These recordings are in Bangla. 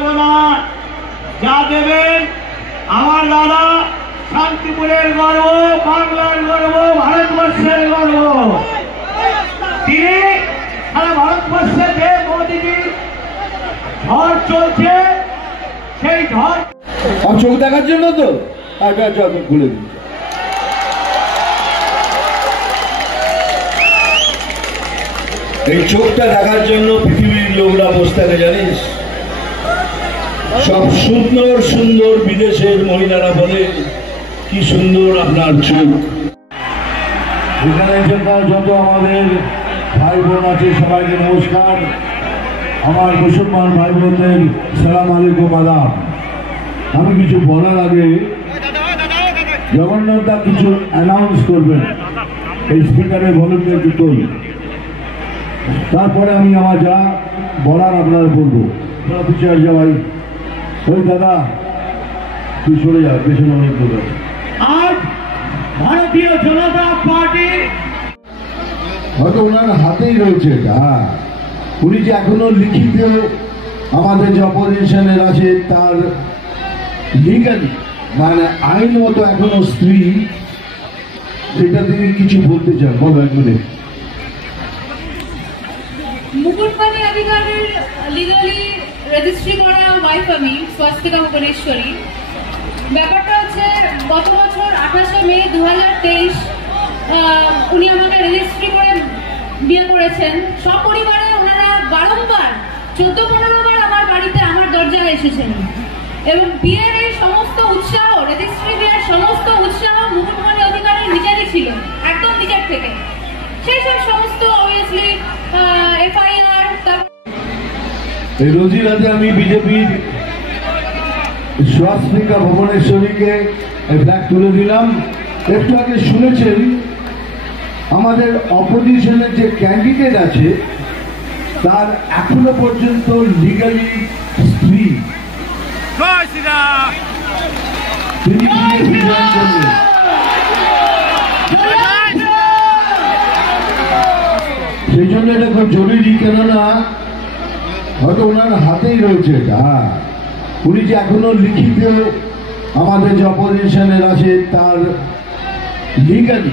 পারবো না। যা দেবেন আমার দাদা শান্তিপুরের গর্ব, বাংলার গর্ব, ভারতবর্ষের গর্ব। তিনি সারা ভারতবর্ষে যে মোদীজির ঝড় চলছে সেই ঝড় চোখ দেখার জন্য তো খুলে দিন। এই চোখটা দেখার জন্য পৃথিবীর লোকরা বসে থাকে জানিস। সব সুন্দর সুন্দর বিদেশের মহিলারা বলে কি সুন্দর আপনার চোখ। এখানে যত আমাদের ভাই বোন আছে সবাইকে নমস্কার। আমার মুসলমান ভাই বোনদের সালাম আলাইকুম, আদাব। আমি কিছু বলার আগে জগন্নাথ দা কিছু অ্যানাউন্স করবেন, এই স্পিকারের ভলিউমটা একটু তোল, তারপরে আমি আমার যা বলার আপনারা বলবো। পিছিয়ে আর যাওয়াই ওই দাদা তুই চলে যা, পেছনে অনেক লোক আছে। আজ ভারতীয় জনতা পার্টি হয়তো ওনার হাতেই রয়েছে এটা। হ্যাঁ, উনি যে এখনো লিখিত আমাদের যে অপোজিশনের আছে তার লিগালি মানে আইন মতো এখনো স্ত্রী, সেটা তিনি কিছু বলতে চান। বলো এক মিনিট। মুকুটমণি অধিকারের লিগালি রেজিস্ট্রি করা ওয়াইফ আমি, স্বস্তিকা ভুবনেশ্বরী। ব্যাপারটা হচ্ছে গত বছর 28 মে 2023 উনি আমাকে রেজিস্ট্রি করে বিয়ে করেছেন। সপরিবারে ওনারা বারংবার 14-15 বার আমার বাড়িতে আমার দরজায় এসেছেন এবং বিয়ের এই সমস্ত উৎসাহ, রেজিস্ট্রি বিয়ের সমস্ত উৎসাহ মুকুটমণি অধিকারের নিজেরই ছিল, একদম নিজের থেকে। সেই সব সমস্ত অবভিয়াসলি এফআইআর। এই রোজি রাতে আমি বিজেপির স্বস্তিকা ভুবনেশ্বরীকে ফ্ল্যাগ তুলে দিলাম। একটু আগে শুনেছেন আমাদের অপোজিশনের যে ক্যান্ডিডেট আছে তার এখনো পর্যন্ত লিগালি স্ত্রী, তিনি বিজেপি জয়েন করলেন। সেই জন্য এটা খুব জরুরি, কেননা হয়তো ওনার হাতেই রয়েছে এটা। উনি যে এখনো লিখিত আমাদের যে অপোজিশনের আছে তার লিগালি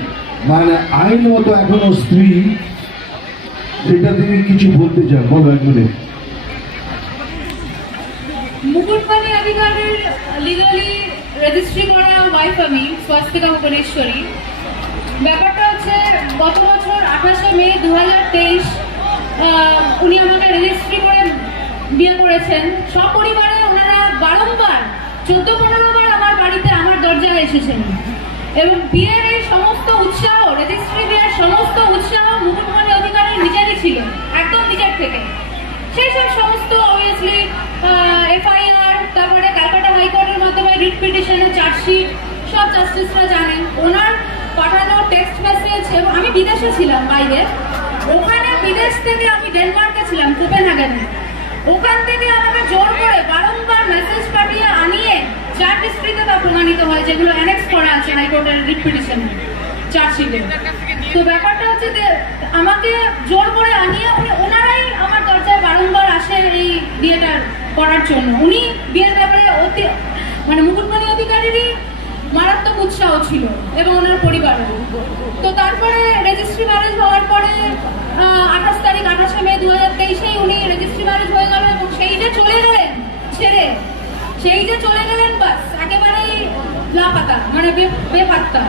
মানে আইন মতো এখনো স্ত্রী, সেটা তিনি কিছু বলতে চান। বলো এক মিনিট। মুকুটমণি অধিকারের লিগালি রেজিস্ট্রি করা ওয়াইফ আমি, স্বস্তিকা ভুবনেশ্বরী। ব্যাপারটা হচ্ছে গত বছর 28 মে 2023 উনি আমাকে রেজিস্ট্রি করে বিয়ে করেছেন। সপরিবারে ওনারা বারংবার 14-15 বার আমার বাড়িতে আমার দরজায় এসেছেন এবং বিয়ের এই সমস্ত উৎসাহ, রেজিস্ট্রি বিয়ের সমস্ত উৎসাহ মুকুটমণি অধিকারের নিজেরই ছিল, একদম নিজের থেকে। সেই সব সমস্ত অবভিয়াসলি এফআইআর, তারপরে ক্যালকাটা হাইকোর্টের মাধ্যমে রিট পিটিশনের চার্জশিট, সব জাস্টিসরা জানেন। ওনার পাঠানো টেক্সট মেসেজ, এবং আমি বিদেশে ছিলাম বাইরে, ওখানে বিদেশ থেকে আমি ডেনমার্কে ছিলাম, কোপেনহেগেনে। ওখান থেকে আমাকে জোর করে বারংবার মেসেজ পাঠিয়ে আনিয়ে চার্জশিটে তা প্রমাণিত হয়, যেগুলো অ্যানেক্স করা আছে হাইকোর্টের রিট পিটিশনে চার্জশিটে। তো ব্যাপারটা হচ্ছে যে আমাকে জোর করে আনিয়ে ওনারাই আমার দরজায় বারংবার আসে এই বিয়েটা করার জন্য। উনি বিয়ের ব্যাপারে মানে মুকুটমণি অধিকারীরই মারাত্মক উৎসাহ ছিল এবং ওনার পরিবারের। তো তারপরে রেজিস্ট্রি ম্যারেজ হওয়ার পরে 28 তারিখ 28 মে 2023 উনি রেজিস্ট্রি ম্যারেজ হয়ে গেল এবং সেই যে চলে গেলেন ছেড়ে, সেই যে চলে গেলেন বাস একেবারেই লাপাতা, মানে বেপাত্তা।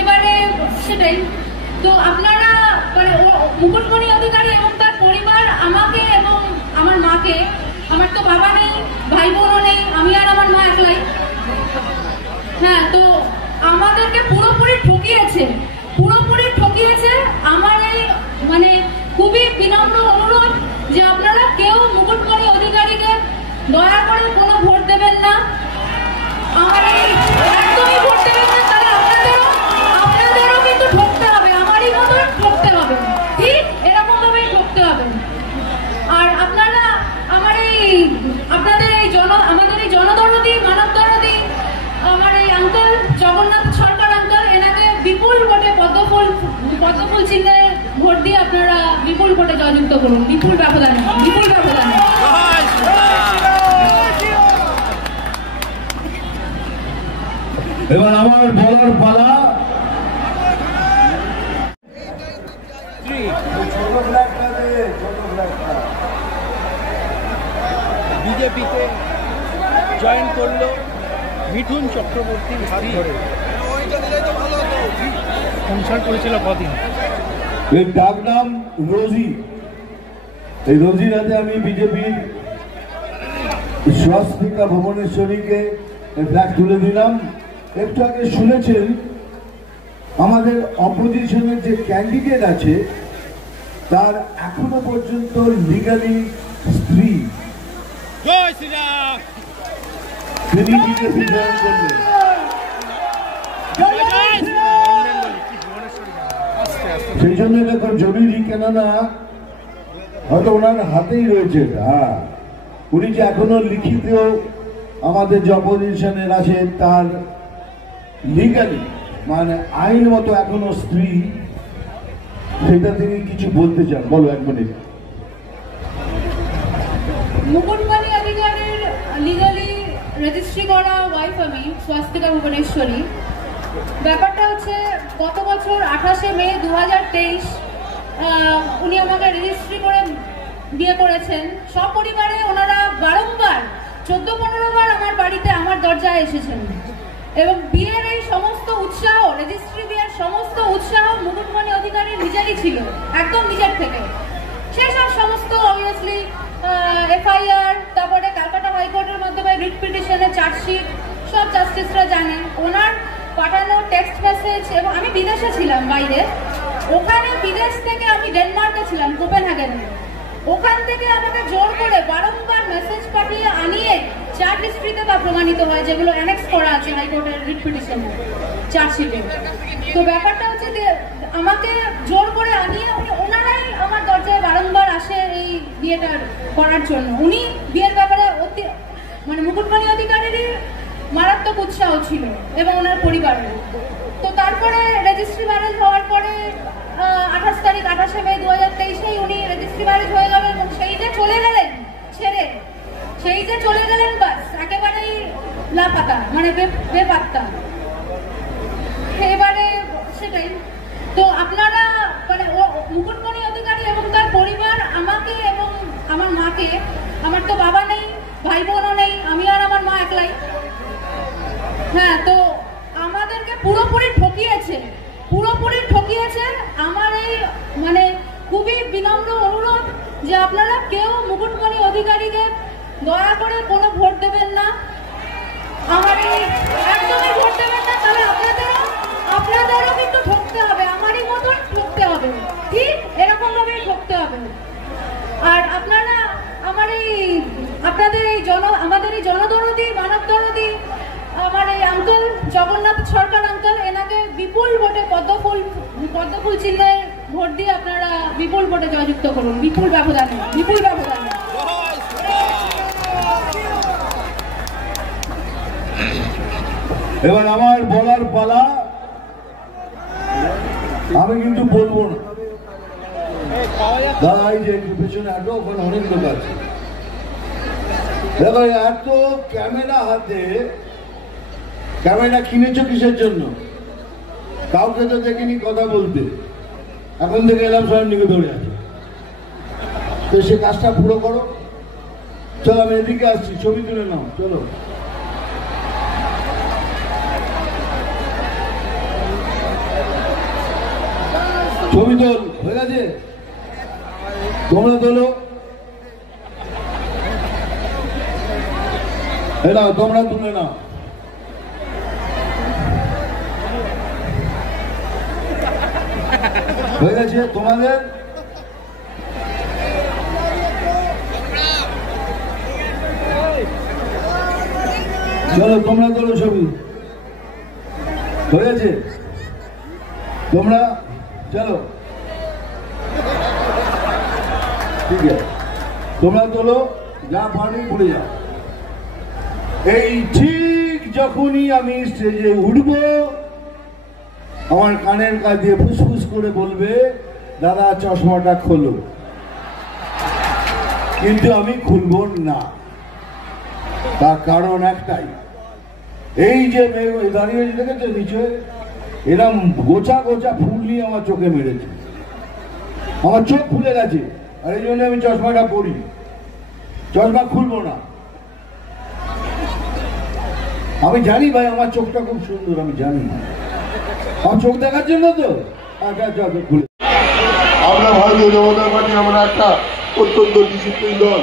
এবারে সেটাই তো আপনারা মানে মুকুটমণি অধিকারী এবং তার পরিবার আমাকে এবং আমার মাকে, আমার তো বাবা নেই, ভাই বোনও নেই, আমি আর আমার মা একলাই। হ্যাঁ, তো আমাদেরকে পুরোপুরি ঠকিয়েছে। আমার এই মানে খুবই বিনম্র অনুরোধ যে আপনারা কেউ মুকুটমণি অধিকারীকে দয়া করে কোনো ভোট দেবেন না, একদমই ভোট দেবেন না। তাহলে আপনাদেরও কিন্তু ঠকতে হবে, আমারই মতো ঠকতে হবে, ঠিক এরকম ভাবেই ঠকতে হবে। আর আপনারা আমাদের এই আমাদের এই জনদরদি, মানব দরদি আমার এই আঙ্কেল জগন্নাথ সরকার আঙ্কেল, এনাকে বিপুল ভোটে পদ্মফুল চিহ্নে ভোট দিয়ে আপনারা বিপুল ভোটে জয়যুক্ত করুন, বিপুল ব্যবধানে। বিজেপিতে জয়েন করলো মিঠুন চক্রবর্তীর হাত ধরে। সংসার করেছিল কদিন। এর ডাক নাম রোজি। এই রোজির হাতে আমি বিজেপির স্বস্তিকা ভুবনেশ্বরীকে ফ্ল্যাগ তুলে দিলাম। একটু আগে শুনেছেন আমাদের অপোজিশনের যে ক্যান্ডিডেট আছে তার এখনো পর্যন্ত লিগালি স্ত্রী, তিনি বিজেপি জয়েন করলেন। সেই জন্য এটা খুব জরুরি, কেননা হয়তো ওনার হাতেই রয়েছে এটা। উনি যে এখনো লিখিত আমাদের যে অপোজিশনের আছে তার লিগালি মানে আইন মতো এখনো স্ত্রী, সেটা তিনি কিছু বলতে চান। বলো 1 মিনিট। মুকুটমণি অধিকারের লিগালি রেজিস্ট্রি করা ওয়াইফ আমি, স্বস্তিকা ভুবনেশ্বরী। ব্যাপারটা হচ্ছে গত বছর 28শে মে 2023 উনি আমাকে রেজিস্ট্রি করে বিয়ে করেছেন। সপরিবারে ওনারা বারংবার 14-15 বার আমার বাড়িতে আমার দরজায় এসেছেন এবং বিয়ের এই সমস্ত উৎসাহ, রেজিস্ট্রি বিয়ের সমস্ত উৎসাহ মুকুটমণি অধিকারীর নিজেরই ছিল, একদম নিজের থেকে। সেসব সমস্ত অবভিয়াসলি এফআইআর, তারপরে ক্যালকাটা হাইকোর্টের মাধ্যমে রিট পিটিশনের চার্জশিট সব জাস্টিসরা জানেন। ওনার পাঠানো টেক্সট মেসেজ, এবং আমি বিদেশে ছিলাম বাইরে, ওখানে বিদেশ থেকে আমি ডেনমার্কে ছিলাম কোপেনহেগেনে, ওখান থেকে আমাকে জোর করে বারংবার মেসেজ পাঠিয়ে আনিয়ে চার্জ হিস্ট্রিতে তা প্রমাণিত হয়, যেগুলো অ্যানেক্স করা আছে হাইকোর্টের রিট পিটিশনে চার্জশিটে। তো ব্যাপারটা হচ্ছে যে আমাকে জোর করে আনিয়ে ওনারাই আমার দরজায় বারংবার আসে এই বিয়েটা করার জন্য। উনি বিয়ের ব্যাপারে মানে মুকুটমণি অধিকারীরই মারাত্মক উৎসাহ ছিল এবং ওনার পরিবারের। তো তারপরে রেজিস্ট্রি ম্যারেজ হওয়ার পরে 28শে মে 2023 উনি রেজিস্ট্রি ম্যারেজ হয়ে গেলেন এবং সেই যে চলে গেলেন ছেড়ে, সেই যে চলে গেলেন বাস একেবারেই লাপাতা, মানে বেপাত্তা। এবারে সেটাই তো আপনারা মানে মুকুটমণি অধিকারী এবং তার পরিবার আমাকে এবং আমার মাকে, আমার তো বাবা নেই, ভাই বোনও নেই, আমি আর আমার মা একলাই, হ্যাঁ, তো আমাদেরকে পুরোপুরি ঠকিয়েছে। আমার এই মানে খুবই বিনম্র অনুরোধ যে আপনারা কেউ মুকুটমণি অধিকারীকে দয়া করে কোনো ভোট দেবেন না, আমার এই একদমই ভোট দেবেন না। তাহলে আপনাদেরও কিন্তু ঠকতে হবে, আমারই মতন ঠকতে হবে, ঠিক এরকম ভাবেই ঠকতে হবে। আর আপনারা আমাদের এই জনদরদি, মানব দরদি আমার এই আঙ্কেল জগন্নাথ সরকার আঙ্কেল, এনাকে বিপুল ভোটে পদ্মফুল চিহ্নে ভোট দিয়ে আপনারা বিপুল ভোটে জয়যুক্ত করুন, বিপুল ব্যবধানে। এবার আমার বলার পালা, আমি কিন্তু বলবো না দাদা, এই যে পেছনে এত ওখানে অনেক লোক আছে, এবার এত ক্যামেরা হাতে, ক্যামেরা কিনেছো কিসের জন্য? কাউকে তো দেখিনি কথা বলতে, এখন থেকে এলাম সবাই নিকে দৌড়ে আছে। তো সে কাজটা পুরো করো। চলো আমি এদিকে আসছি, ছবি তুলে নাও, চলো। ছবি তোল হয়ে গেছে, তোমরা তোলো, নাও তোমরা তুলে নাও। হয়ে গেছে তোমাদের? চলো তোমরা তোলো ছবি, হয়ে গেছে তোমরা চলো, ঠিক আছে তোমরা তোলো, যা পারি পড়ে যাও। এই ঠিক যখনই আমি স্টেজে উঠবো, আমার কানের কাছে দিয়ে ফুসফুস করে বলবে, দাদা চশমাটা খোলো, কিন্তু আমি খুলবো না। তার কারণ একটাই, এই যে দাঁড়িয়ে দেখেছো নিচে, এরম গোছা গোছা ফুল নিয়ে আমার চোখে মেরেছে, আমার চোখ ফুলে গেছে, আর এই জন্য আমি চশমাটা পরি, চশমা খুলবো না। আমি জানি ভাই, আমার চোখটা খুব সুন্দর, আমি জানি। আমার চোখ দেখার জন্য তো আমরা ভারতীয় জনতা পার্টি, আমরা একটা অত্যন্ত ডিসিপ্লিন দল।